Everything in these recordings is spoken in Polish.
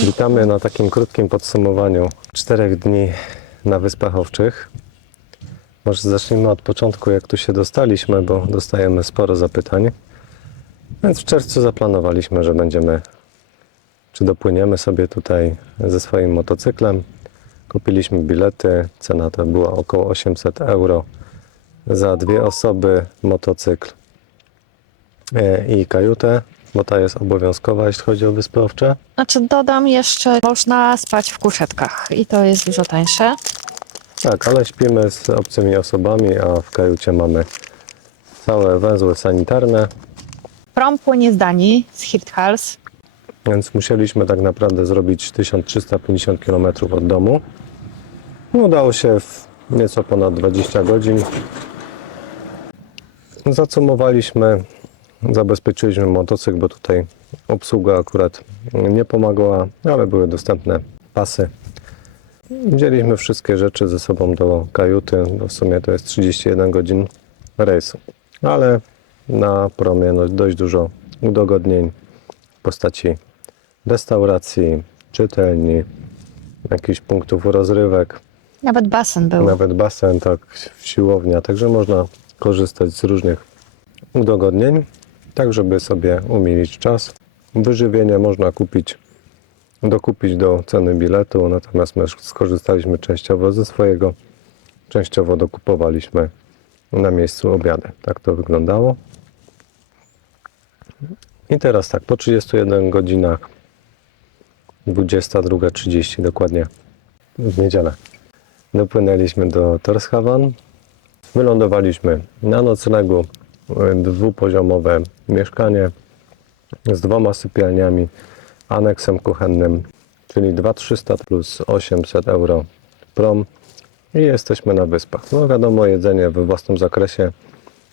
Witamy na takim krótkim podsumowaniu czterech dni na Wyspach Owczych. Może zacznijmy od początku, jak tu się dostaliśmy, bo dostajemy sporo zapytań. Więc w czerwcu zaplanowaliśmy, że będziemy, czy dopłyniemy sobie tutaj ze swoim motocyklem. Kupiliśmy bilety, cena to była około 800 euro za dwie osoby, motocykl e, i kajutę, bo ta jest obowiązkowa, jeśli chodzi o Wyspy Owcze. Znaczy dodam jeszcze, można spać w kuszetkach i to jest dużo tańsze. Tak, ale śpimy z obcymi osobami, a w kajucie mamy całe węzły sanitarne, Prom płynie z Danii, z Hirtshals. więc musieliśmy tak naprawdę zrobić 1350 km od domu. No, Udało się w nieco ponad 20 godzin. Zacumowaliśmy, zabezpieczyliśmy motocykl, bo tutaj obsługa akurat nie pomagała, ale były dostępne pasy. Wzięliśmy wszystkie rzeczy ze sobą do kajuty, bo w sumie to jest 31 godzin rejsu. Ale na promie no, dość dużo udogodnień w postaci restauracji, czytelni, jakichś punktów rozrywek, Nawet basen był. nawet basen, tak, siłownia, także można korzystać z różnych udogodnień, tak żeby sobie umilić czas. Wyżywienie można kupić, dokupić do ceny biletu, natomiast my skorzystaliśmy częściowo ze swojego, częściowo dokupowaliśmy na miejscu obiady. Tak to wyglądało. I teraz tak, po 31 godzinach 22.30 dokładnie w niedzielę dopłynęliśmy do Torshaven. Wylądowaliśmy na noclegu, dwupoziomowe mieszkanie z dwoma sypialniami, aneksem kuchennym, czyli 2300 plus 800 euro prom i jesteśmy na wyspach. No wiadomo, jedzenie we własnym zakresie,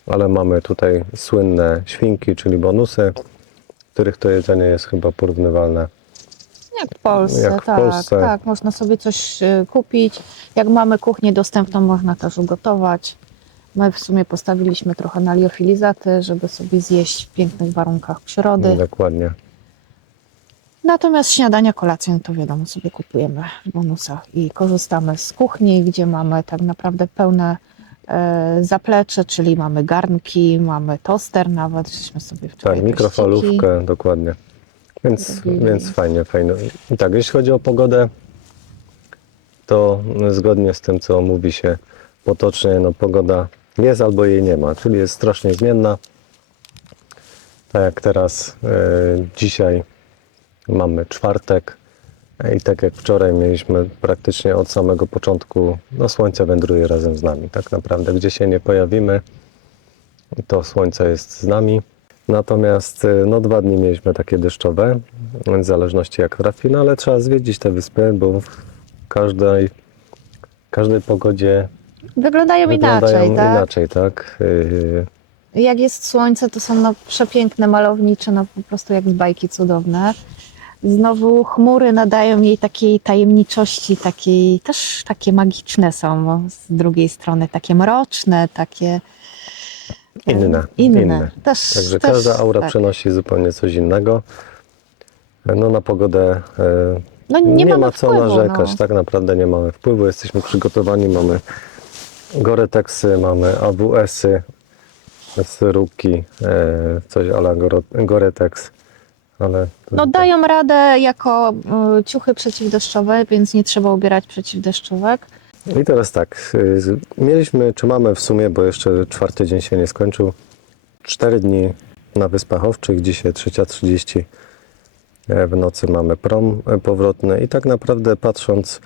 ale mamy tutaj słynne świnki, czyli bonusy, których to jedzenie jest chyba porównywalne Jak w Polsce, Jak w tak, Polsce. tak. Można sobie coś y, kupić. Jak mamy kuchnię dostępną, można też ugotować. My w sumie postawiliśmy trochę na liofilizaty, żeby sobie zjeść w pięknych warunkach przyrody. dokładnie. Natomiast śniadania, kolację to wiadomo sobie kupujemy w bonusach i korzystamy z kuchni, gdzie mamy tak naprawdę pełne e, zaplecze, czyli mamy garnki, mamy toster nawet, żeśmy sobie wczoraj Tak, mikrofalówkę, dokładnie. Więc, więc fajnie, fajnie. I tak, jeśli chodzi o pogodę, to zgodnie z tym, co mówi się potocznie, no pogoda jest albo jej nie ma, czyli jest strasznie zmienna. Tak jak teraz, e, dzisiaj mamy czwartek e, i tak jak wczoraj mieliśmy praktycznie od samego początku, no słońce wędruje razem z nami. Tak naprawdę, gdzie się nie pojawimy, to słońce jest z nami. Natomiast y, no, dwa dni mieliśmy takie deszczowe, w zależności jak trafi, no ale trzeba zwiedzić te wyspy, bo w każdej, każdej pogodzie Wyglądają, wyglądają inaczej, tak? inaczej, tak? Jak jest słońce, to są no przepiękne, malownicze, no po prostu jak z bajki cudowne. Znowu chmury nadają jej takiej tajemniczości, takiej też takie magiczne są z drugiej strony, takie mroczne, takie e, Inne, inne. inne. Też, Także też, każda aura tak. przenosi zupełnie coś innego. No na pogodę y, No, nie, nie, mamy ma co wpływu, narzekać, no. tak naprawdę nie mamy wpływu, jesteśmy przygotowani, mamy Goretexy, mamy AWS-y, syruki, e, coś ala Goretex, ale No tak. dają radę jako y, ciuchy przeciwdeszczowe, więc nie trzeba ubierać przeciwdeszczówek. I teraz tak, y, mieliśmy, czy mamy w sumie, bo jeszcze czwarty dzień się nie skończył, cztery dni na Wyspach Owczych, dzisiaj 3.30 e, w nocy mamy prom e, powrotny i tak naprawdę patrząc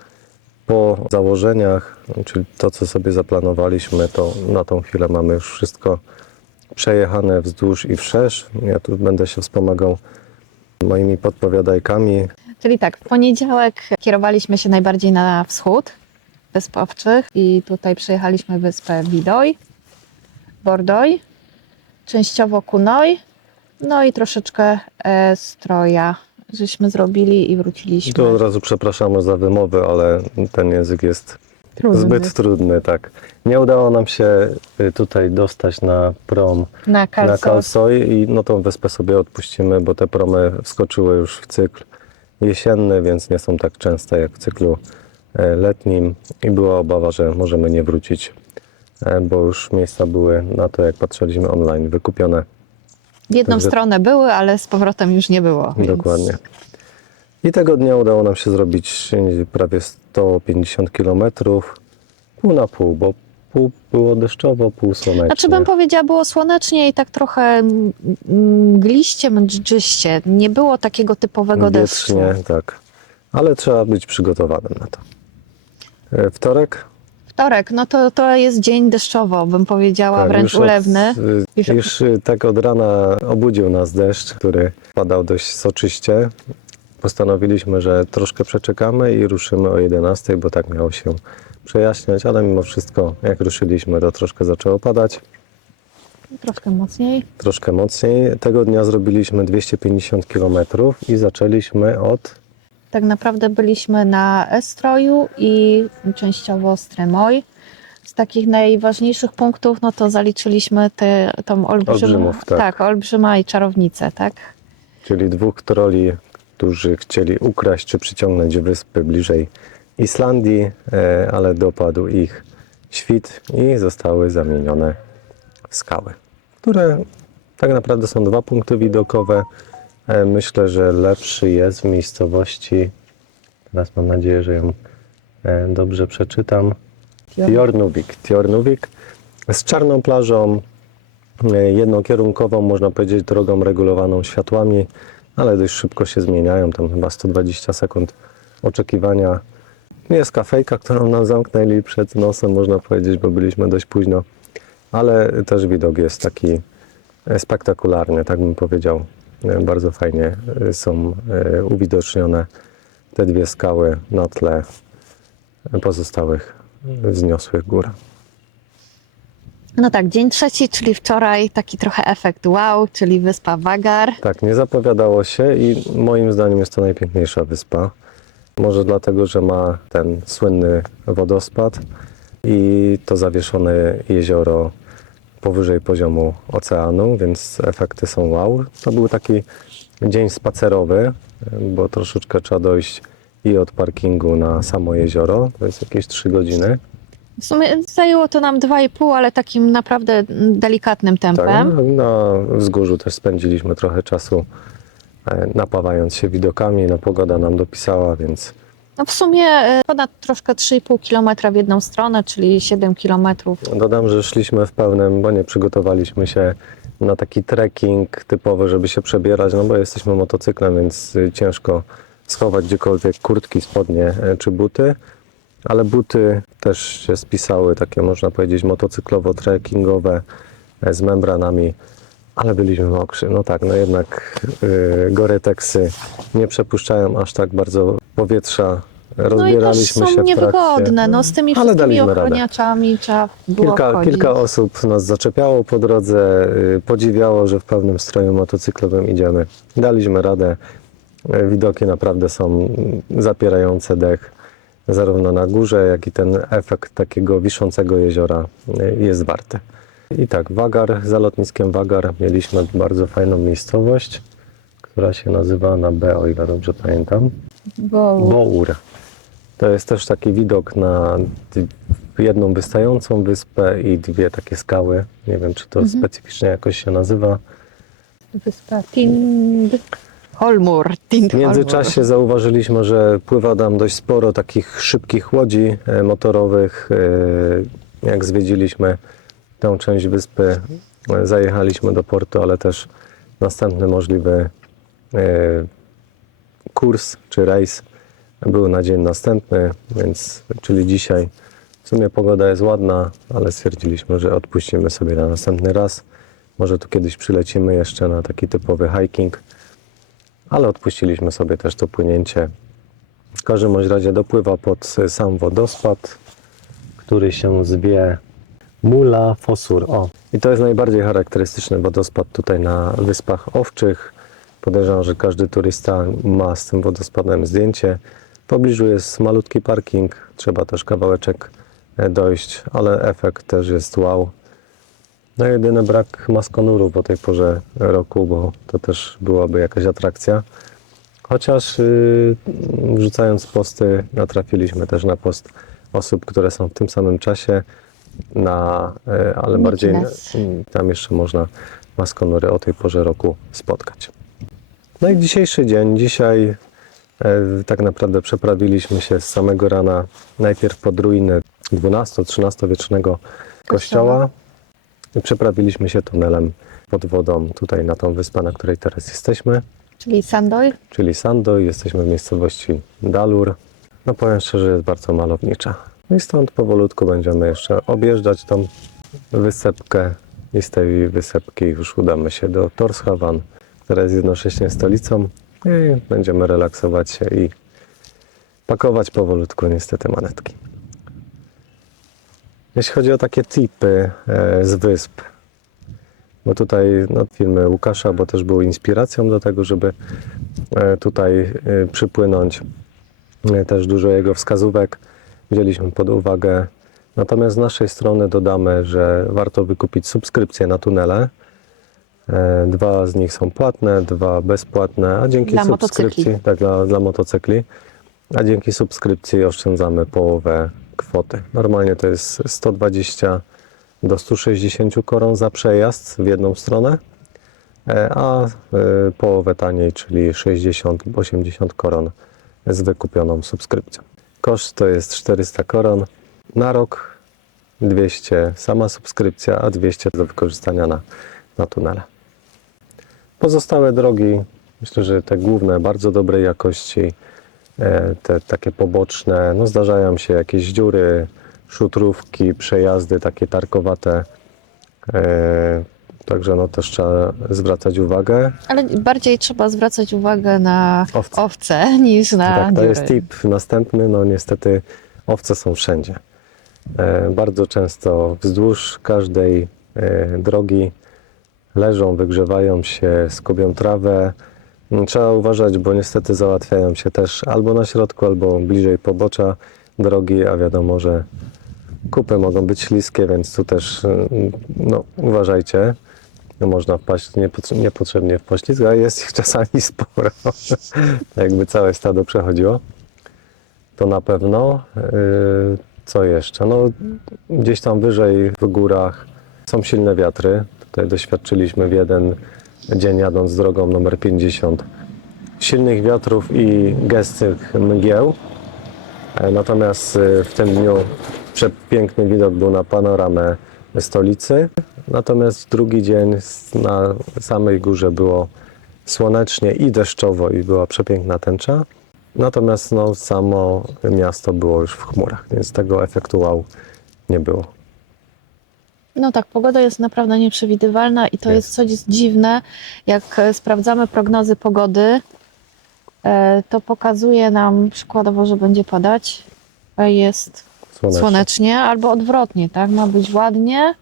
po założeniach, czyli to, co sobie zaplanowaliśmy, to na tą chwilę mamy już wszystko przejechane wzdłuż i wszerz. Ja tu będę się wspomagał moimi podpowiadajkami, Czyli tak, w poniedziałek kierowaliśmy się najbardziej na wschód Wysp Owczych i tutaj przejechaliśmy wyspę Widoy, Bordoy, częściowo Kunoj, no i troszeczkę e, Stroja, żeśmy zrobili i wróciliśmy. Tu od razu przepraszamy za wymowę, ale ten język jest Trudny. zbyt trudny, tak. Nie udało nam się y, tutaj dostać na prom Na na. Kalsoj i no tą wyspę sobie odpuścimy, bo te promy wskoczyły już w cykl jesienne, więc nie są tak częste jak w cyklu e, letnim i była obawa, że możemy nie wrócić, e, bo już miejsca były na to, jak patrzyliśmy online, wykupione. W jedną Także- stronę były, ale z powrotem już nie było. więc- Dokładnie. I tego dnia udało nam się zrobić prawie 150 km, pół na pół, bo pół było deszczowo, pół słonecznie. Znaczy bym powiedziała, było słonecznie i tak trochę mgliście, mdrzyście. Nie było takiego typowego deszczu. Wietrznie, tak. Ale trzeba być przygotowanym na to. E, Wtorek? Wtorek, no to, to jest dzień deszczowo, bym powiedziała, Tak, wręcz już od- ulewny. y, Już y, tak od rana obudził nas deszcz, który padał dość soczyście. Postanowiliśmy, że troszkę przeczekamy i ruszymy o 11, bo tak miało się przejaśniać, ale mimo wszystko, jak ruszyliśmy, to troszkę zaczęło padać, Troszkę mocniej. troszkę mocniej. Tego dnia zrobiliśmy 250 km i zaczęliśmy od Tak naprawdę byliśmy na Estroju i częściowo Stremoj. Z takich najważniejszych punktów, no to zaliczyliśmy te, tą olbrzymą, Olbrzymów, tak. olbrzyma i czarownicę, tak? czyli dwóch troli, którzy chcieli ukraść czy przyciągnąć wyspy bliżej Islandii, e, ale dopadł ich świt i zostały zamienione w skały, które tak naprawdę są dwa punkty widokowe. E, Myślę, że lepszy jest w miejscowości, teraz mam nadzieję, że ją e, dobrze przeczytam, Tjornuvik. Tjornuvik z czarną plażą, e, jednokierunkową, można powiedzieć, drogą regulowaną światłami, ale dość szybko się zmieniają, tam chyba 120 sekund oczekiwania. Jest kafejka, którą nam zamknęli przed nosem, można powiedzieć, bo byliśmy dość późno, ale też widok jest taki spektakularny, tak bym powiedział. E, Bardzo fajnie e, są e, uwidocznione te dwie skały na tle pozostałych wzniosłych gór. No tak, dzień trzeci, czyli wczoraj taki trochę efekt wow, czyli wyspa Wagar. Tak, nie zapowiadało się i moim zdaniem jest to najpiękniejsza wyspa. Może dlatego, że ma ten słynny wodospad i to zawieszone jezioro powyżej poziomu oceanu, więc efekty są wow. To był taki dzień spacerowy, bo troszeczkę trzeba dojść i od parkingu na samo jezioro, to jest jakieś 3 godziny. W sumie zajęło to nam 2,5, ale takim naprawdę delikatnym Tak, tempem. na, na wzgórzu też spędziliśmy trochę czasu e, napawając się widokami. No, pogoda nam dopisała, więc No w sumie e, ponad troszkę 3,5 km w jedną stronę, czyli 7 km. dodam, że szliśmy w pełnym, bo nie przygotowaliśmy się na taki trekking typowy, żeby się przebierać, no bo jesteśmy motocyklem, więc y, ciężko schować gdziekolwiek kurtki, spodnie e, czy buty. Ale buty też się spisały, takie można powiedzieć motocyklowo-trekkingowe e, z membranami, ale byliśmy mokrzy. No tak, no jednak y, Goreteksy nie przepuszczają aż tak bardzo powietrza. No i też Rozbieraliśmy są się w trakcie. niewygodne. No z tymi Ale wszystkimi daliśmy radę. ochroniaczami trzeba było Kilka, kilka osób nas zaczepiało po drodze, y, podziwiało, że w pełnym stroju motocyklowym idziemy. Daliśmy radę. Y, Widoki naprawdę są zapierające dech, zarówno na górze, jak i ten efekt takiego wiszącego jeziora y, jest warty. I tak, Wagar, za lotniskiem Wagar mieliśmy bardzo fajną miejscowość, która się nazywa na B, o ile dobrze pamiętam. Bo Bour. To jest też taki widok na jedną wystającą wyspę i dwie takie skały. Nie wiem, czy to Mhm. specyficznie jakoś się nazywa. wyspa Tind... Holmur. Tind W międzyczasie zauważyliśmy, że pływa tam dość sporo takich szybkich łodzi e, motorowych. E, Jak zwiedziliśmy tę część wyspy, e, zajechaliśmy do portu, ale też następny możliwy e, kurs czy rejs był na dzień następny, więc czyli dzisiaj. W sumie pogoda jest ładna, ale stwierdziliśmy, że odpuścimy sobie na następny raz. Może tu kiedyś przylecimy jeszcze na taki typowy hiking ale odpuściliśmy sobie też to płynięcie. W każdym razie dopływa pod sam wodospad, który się zwie Mula Fosur. O. I to jest najbardziej charakterystyczny wodospad tutaj na Wyspach Owczych. Podejrzewam, że każdy turysta ma z tym wodospadem zdjęcie. W pobliżu jest malutki parking, trzeba też kawałeczek e, dojść, ale efekt też jest wow. No jedyny brak maskonurów o tej porze roku, bo to też byłaby jakaś atrakcja. Chociaż y, wrzucając posty, natrafiliśmy też na post osób, które są w tym samym czasie, na, y, ale bardziej Mikines. y, tam jeszcze można maskonury o tej porze roku spotkać. No i dzisiejszy dzień. Dzisiaj e, tak naprawdę przeprawiliśmy się z samego rana najpierw pod ruiny XII-XIII wiecznego kościoła. I Przeprawiliśmy się tunelem pod wodą tutaj na tą wyspę, na której teraz jesteśmy, Czyli Sandoy. czyli Sandoy. Jesteśmy w miejscowości Dalur. No powiem szczerze, jest bardzo malownicza. No i stąd powolutku będziemy jeszcze objeżdżać tą wysepkę i z tej wysepki już udamy się do Torshavan, która jest jednocześnie stolicą i będziemy relaksować się i pakować powolutku niestety manetki. Jeśli chodzi o takie tipy e, z wysp, bo tutaj no, filmy Łukasza, bo też były inspiracją do tego, żeby e, tutaj e, przypłynąć. Też dużo jego wskazówek wzięliśmy pod uwagę. Natomiast z naszej strony dodamy, że warto wykupić subskrypcję na tunele. E, Dwa z nich są płatne, dwa bezpłatne, a dzięki Dla subskrypcji, motocykli. tak dla, dla motocykli, a dzięki subskrypcji oszczędzamy połowę kwoty. Normalnie to jest 120 do 160 koron za przejazd w jedną stronę, e, a e, połowę taniej, czyli 60 lub 80 koron z wykupioną subskrypcją. Koszt to jest 400 koron na rok, 200 sama subskrypcja, a 200 do wykorzystania na, na tunele. Pozostałe drogi, myślę, że te główne, bardzo dobrej jakości, e, te takie poboczne, no zdarzają się jakieś dziury, szutrówki, przejazdy takie tarkowate, e, także no też trzeba zwracać uwagę. Ale bardziej trzeba zwracać uwagę na Owce. owce niż na Tak, to dziury. jest tip następny. No niestety owce są wszędzie. E, bardzo często wzdłuż każdej e, drogi leżą, wygrzewają się, skubią trawę. Mm, Trzeba uważać, bo niestety załatwiają się też albo na środku, albo bliżej pobocza drogi, a wiadomo, że kupy mogą być śliskie, więc tu też mm, no, uważajcie. No, można wpaść niepotrze- niepotrzebnie w poślizg, a jest ich czasami sporo. Jakby całe stado przechodziło. To na pewno. Yy, Co jeszcze? No, gdzieś tam wyżej w górach są silne wiatry. Tutaj doświadczyliśmy w jeden dzień jadąc drogą numer 50 silnych wiatrów i gęstych mgieł. E, Natomiast y, w tym dniu przepiękny widok był na panoramę stolicy. Natomiast drugi dzień na samej górze było słonecznie i deszczowo i była przepiękna tęcza. Natomiast no, samo miasto było już w chmurach, więc tego efektu wow nie było. No tak, pogoda jest naprawdę nieprzewidywalna i to Jest. jest coś jest dziwne. Jak e, sprawdzamy prognozy pogody, e, to pokazuje nam przykładowo, że będzie padać, a jest Słonecznie. słonecznie, albo odwrotnie, tak? Ma być ładnie,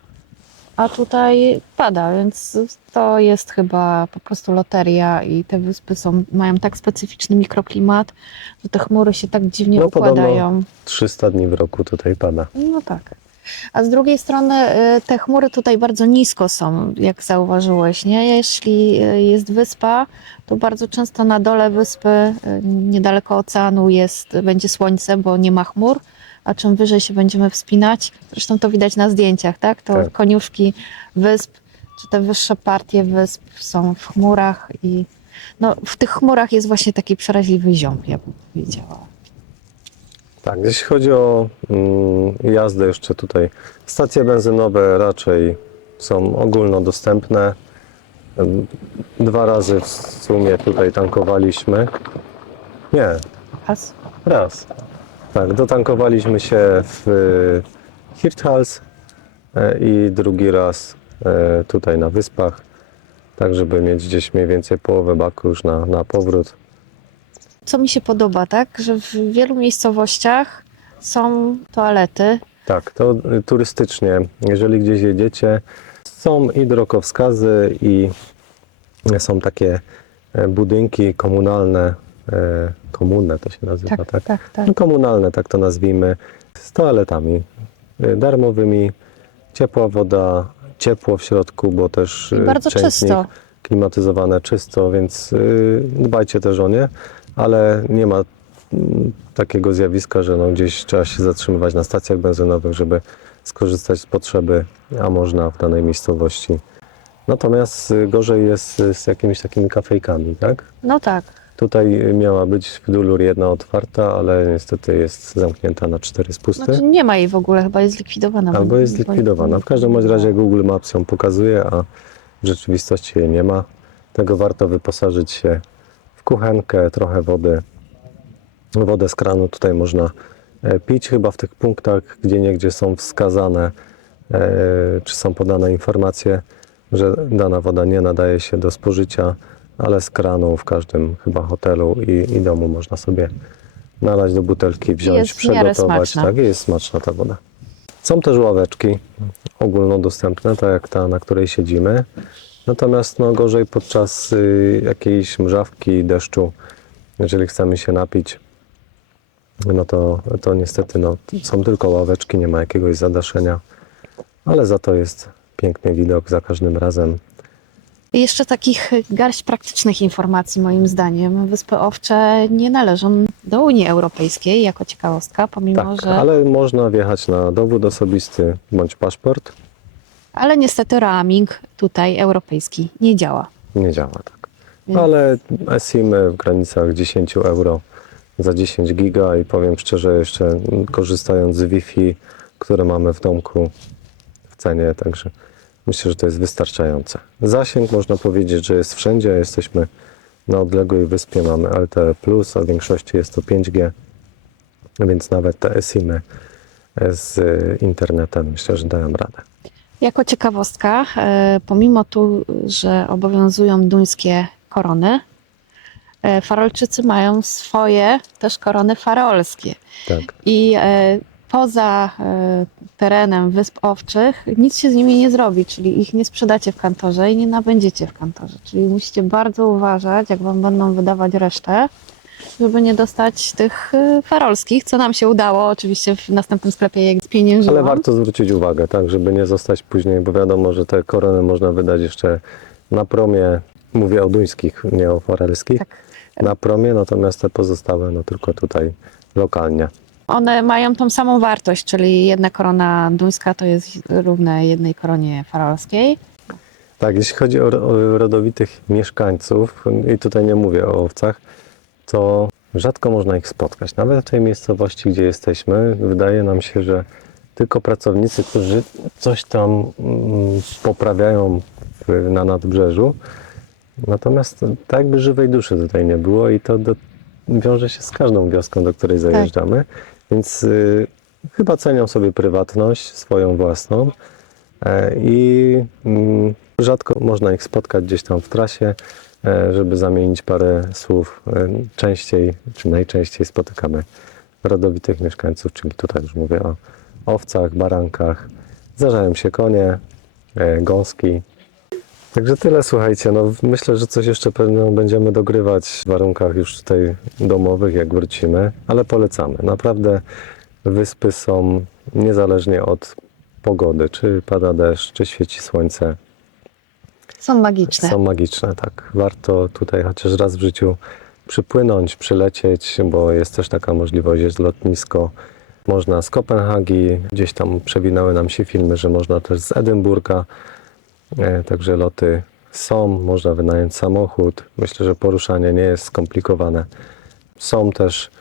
a tutaj pada, więc to jest chyba po prostu loteria i te wyspy są, mają tak specyficzny mikroklimat, że te chmury się tak dziwnie No, układają. 300 dni w roku tutaj pada. No tak. A z drugiej strony y, te chmury tutaj bardzo nisko są, jak zauważyłeś, nie? Jeśli y, jest wyspa, to bardzo często na dole wyspy, y, niedaleko oceanu jest, będzie słońce, bo nie ma chmur, a czym wyżej się będziemy wspinać, zresztą to widać na zdjęciach, tak? To Tak. koniuszki wysp, czy te wyższe partie wysp są w chmurach i no, w tych chmurach jest właśnie taki przeraźliwy ziąb, ja bym powiedziała. Tak, jeśli chodzi o mm, jazdę jeszcze tutaj, stacje benzynowe raczej są ogólnodostępne. Dwa razy w sumie tutaj tankowaliśmy. Nie, As? raz. Tak, dotankowaliśmy się w y, Hirtshals e, i drugi raz e, tutaj na wyspach, tak żeby mieć gdzieś mniej więcej połowę baku już na, na powrót. co mi się podoba, tak? Że w wielu miejscowościach są toalety. Tak, to turystycznie, jeżeli gdzieś jedziecie, są i drogowskazy i są takie e, budynki komunalne, e, komunne to się nazywa, tak? tak, tak. No, komunalne, tak to nazwijmy, z toaletami y, darmowymi, ciepła woda, ciepło w środku, bo też I y, bardzo czysto. klimatyzowane czysto, więc y, dbajcie też o nie, ale nie ma mm, takiego zjawiska, że no gdzieś trzeba się zatrzymywać na stacjach benzynowych, żeby skorzystać z potrzeby, a można w danej miejscowości. Natomiast y, gorzej jest z jakimiś takimi kafejkami, tak? No tak. Tutaj miała być w Dulur jedna otwarta, ale niestety jest zamknięta na cztery spusty. Znaczy nie ma jej w ogóle, chyba jest zlikwidowana. Albo jest zlikwidowana. W każdym bądź razie Google Maps ją pokazuje, a w rzeczywistości jej nie ma. Tego warto wyposażyć się w kuchenkę, trochę wody. Wodę z kranu tutaj można e, pić chyba w tych punktach, gdzie niegdzie są wskazane, e, czy są podane informacje, że dana woda nie nadaje się do spożycia, ale z kranu w każdym chyba hotelu i, i domu można sobie nalać do butelki, wziąć, Jest przygotować. Tak, i jest smaczna ta woda. Są też ławeczki ogólnodostępne, tak jak ta, na której siedzimy. Natomiast no, gorzej podczas y, jakiejś mrzawki, deszczu, jeżeli chcemy się napić, no to, to niestety no, są tylko ławeczki, nie ma jakiegoś zadaszenia, ale za to jest piękny widok za każdym razem. Jeszcze takich garść praktycznych informacji moim zdaniem. Wyspy Owcze nie należą do Unii Europejskiej jako ciekawostka, pomimo Tak, że... Ale... ale można wjechać na dowód osobisty bądź paszport. niestety roaming tutaj europejski nie działa. Nie działa tak. Więc- Ale SIM w granicach 10 euro za 10 giga i powiem szczerze, jeszcze korzystając z Wi-Fi, które mamy w domku w cenie, także myślę, że to jest wystarczające. Zasięg można powiedzieć, że jest wszędzie. Jesteśmy na odległej wyspie, mamy LTE+, a w większości jest to 5G, więc nawet te SIM-y z y, internetem myślę, że dają radę. Jako ciekawostka, e, pomimo tu, że obowiązują duńskie korony, e, Farolczycy mają swoje też korony farolskie. Tak. I e, poza e, terenem Wysp Owczych nic się z nimi nie zrobi, czyli ich nie sprzedacie w kantorze i nie nabędziecie w kantorze. Czyli musicie bardzo uważać, jak wam będą wydawać resztę, żeby nie dostać tych e, farolskich, co nam się udało oczywiście w następnym sklepie, jak spieniężyłam. Ale warto zwrócić uwagę, tak, żeby nie zostać później, bo wiadomo, że te korony można wydać jeszcze na promie. Mówię o duńskich, nie o forelskich. Tak. Na promie, natomiast te pozostałe, no tylko tutaj lokalnie. One mają tą samą wartość, czyli jedna korona duńska to jest równe jednej koronie farolskiej. Tak, jeśli chodzi o, o rodowitych mieszkańców, i tutaj nie mówię o owcach, to rzadko można ich spotkać. Nawet w tej miejscowości, gdzie jesteśmy, wydaje nam się, że tylko pracownicy, którzy coś tam mm, poprawiają na nadbrzeżu. Natomiast tak jakby żywej duszy tutaj nie było i to do, wiąże się z każdą wioską, do której zajeżdżamy. Więc y, chyba cenią sobie prywatność swoją własną e, i mm, rzadko można ich spotkać gdzieś tam w trasie, e, żeby zamienić parę słów. E, Częściej, czy najczęściej spotykamy rodowitych mieszkańców, czyli tutaj już mówię o owcach, barankach. Zdarzają się konie, gąski. Także tyle, słuchajcie. No, myślę, że coś jeszcze pewnie będziemy dogrywać w warunkach już tutaj domowych, jak wrócimy, ale polecamy. Naprawdę wyspy są niezależnie od pogody, czy pada deszcz, czy świeci słońce, Są magiczne. są magiczne, tak. Warto tutaj chociaż raz w życiu przypłynąć, przylecieć, bo jest też taka możliwość, jest lotnisko. Można z Kopenhagi, gdzieś tam przewinęły nam się filmy, że można też z Edynburga. E, Także loty są, można wynająć samochód. Myślę, że poruszanie nie jest skomplikowane. Są też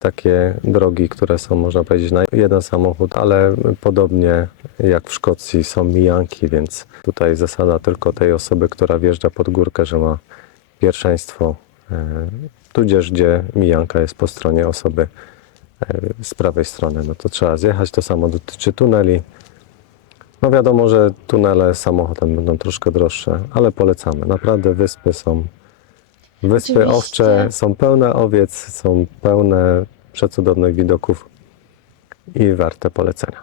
takie drogi, które są, można powiedzieć, na jeden samochód, ale podobnie jak w Szkocji są mijanki, więc tutaj zasada tylko tej osoby, która wjeżdża pod górkę, że ma pierwszeństwo, e, tudzież gdzie mijanka jest po stronie osoby e, z prawej strony, no to trzeba zjechać. To samo dotyczy tuneli. No wiadomo, że tunele samochodem będą troszkę droższe, ale polecamy. Naprawdę wyspy są Wyspy Oczywiście. owcze są pełne owiec, są pełne przecudownych widoków i warte polecenia.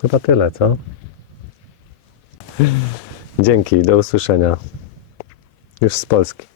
Chyba tyle, co? Dzięki, do usłyszenia. Już z Polski.